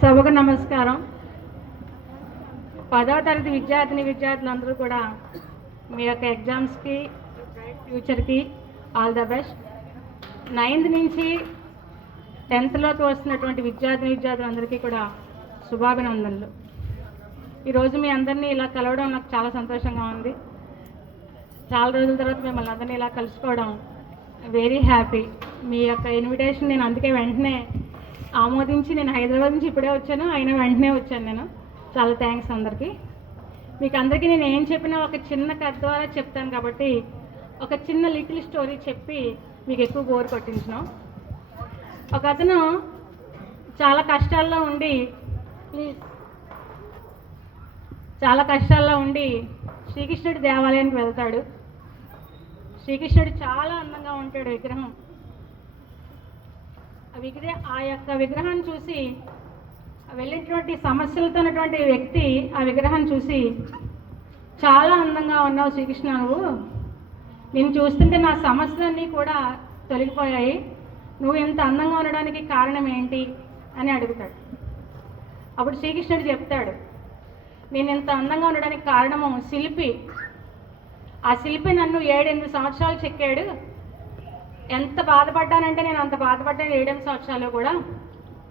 సభకు నమస్కారం. 10వ తరగతి విద్యార్థులందరూ కూడా మీ యొక్క ఎగ్జామ్స్కి, బ్రైట్ ఫ్యూచర్కి ఆల్ ద బెస్ట్. 9th నుంచి 10thలోకి వస్తున్నటువంటి విద్యార్థులందరికీ కూడా శుభాభినందనలు. ఈరోజు మీ అందరినీ ఇలా కలవడం నాకు చాలా సంతోషంగా ఉంది. చాలా రోజుల తర్వాత మిమ్మల్ని అందరినీ ఇలా కలుసుకోవడం వెరీ హ్యాపీ. మీ యొక్క ఇన్విటేషన్ నేను అందుకే వెంటనే ఆమోదించి, నేను హైదరాబాద్ నుంచి ఇప్పుడే వచ్చాను, అయినా వెంటనే వచ్చాను. నేను చాలా థ్యాంక్స్ అందరికీ. మీకు అందరికీ నేను ఏం చెప్పినా ఒక చిన్న కథ ద్వారా చెప్తాను కాబట్టి ఒక చిన్న లిటిల్ స్టోరీ చెప్పి మీకు ఎక్కువ బోర్ కొట్టించను. ఒక అతను చాలా కష్టాల్లో ఉండి శ్రీకృష్ణుడి దేవాలయానికి వెళ్తాడు. శ్రీకృష్ణుడు చాలా అందంగా ఉంటాడు విగ్రహం. ఆ యొక్క విగ్రహాన్ని చూసి వెళ్ళినటువంటి సమస్యలతో ఉన్నటువంటి వ్యక్తి ఆ విగ్రహాన్ని చూసి, చాలా అందంగా ఉన్నావు శ్రీకృష్ణ, నేను చూస్తుంటే నా సమస్యలన్నీ కూడా తొలగిపోయాయి, నువ్వు ఇంత అందంగా ఉండడానికి కారణం ఏంటి అని అడుగుతాడు. అప్పుడు శ్రీకృష్ణుడు చెప్తాడు, నేను ఇంత అందంగా ఉండడానికి కారణము శిల్పి. ఆ శిల్పి నన్ను 7-8 సంవత్సరాలు చెక్కాడు. ఎంత బాధపడ్డానంటే నేను అంత బాధపడ్డాను 7-8 సంవత్సరాలు కూడా.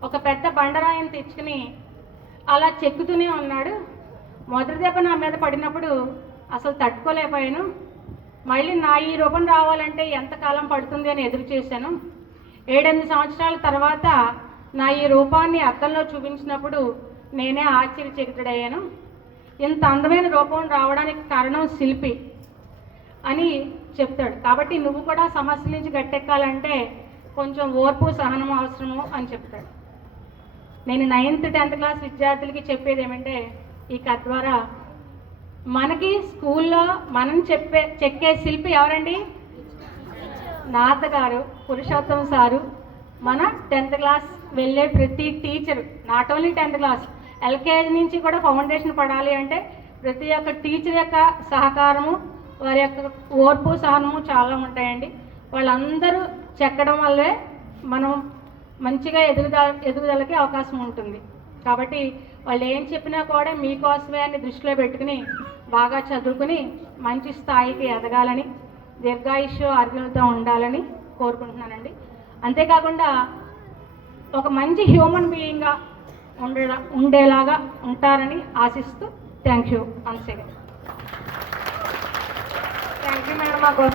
ఒక పెద్ద బండరాయిని తెచ్చుకుని అలా చెక్కుతూనే ఉన్నాడు. మొదటి దెబ్బ నా మీద పడినప్పుడు అసలు తట్టుకోలేకపోయాను. మళ్ళీ నా ఈ రూపం రావాలంటే ఎంతకాలం పడుతుంది అని ఎదురు చేశాను. 7-8 సంవత్సరాల తర్వాత నా ఈ రూపాన్ని అద్దంలో చూపించినప్పుడు నేనే ఆశ్చర్యచకితుడయ్యాను. ఇంత అందమైన రూపం రావడానికి కారణం శిల్పి అని చెప్తాడు. కాబట్టి నువ్వు కూడా సమస్యల నుంచి గట్టెక్కాలంటే కొంచెం ఓర్పు, సహనం అవసరము అని చెప్తాడు. నేను 9th 10th క్లాస్ విద్యార్థులకి చెప్పేది ఏమంటే, ఈ కథ ద్వారా మనకి స్కూల్లో మనం చెక్కే శిల్పి ఎవరండి? నాన్నగారు, పురుషోత్తం సారు. మన 10th క్లాస్ వెళ్ళే ప్రతి teacher, not only 10th class, LKG నుంచి కూడా ఫౌండేషన్ పడాలి అంటే ప్రతి ఒక్క టీచర్ యొక్క సహకారము, వారి యొక్క ఓర్పు, సహనము చాలా ఉంటాయండి. వాళ్ళందరూ చెక్కడం వల్లే మనం మంచిగా ఎదుగుదలకి అవకాశం ఉంటుంది. కాబట్టి వాళ్ళు ఏం చెప్పినా కూడా మీకోసమే అని దృష్టిలో పెట్టుకుని బాగా చదువుకుని మంచి స్థాయికి ఎదగాలని, దీర్ఘాయుష్యు ఆరోగ్యంతో ఉండాలని కోరుకుంటున్నానండి. అంతేకాకుండా ఒక మంచి హ్యూమన్ బీయింగ్గా ఉండేలాగా ఉంటారని ఆశిస్తూ thank you once again. Thank you madam.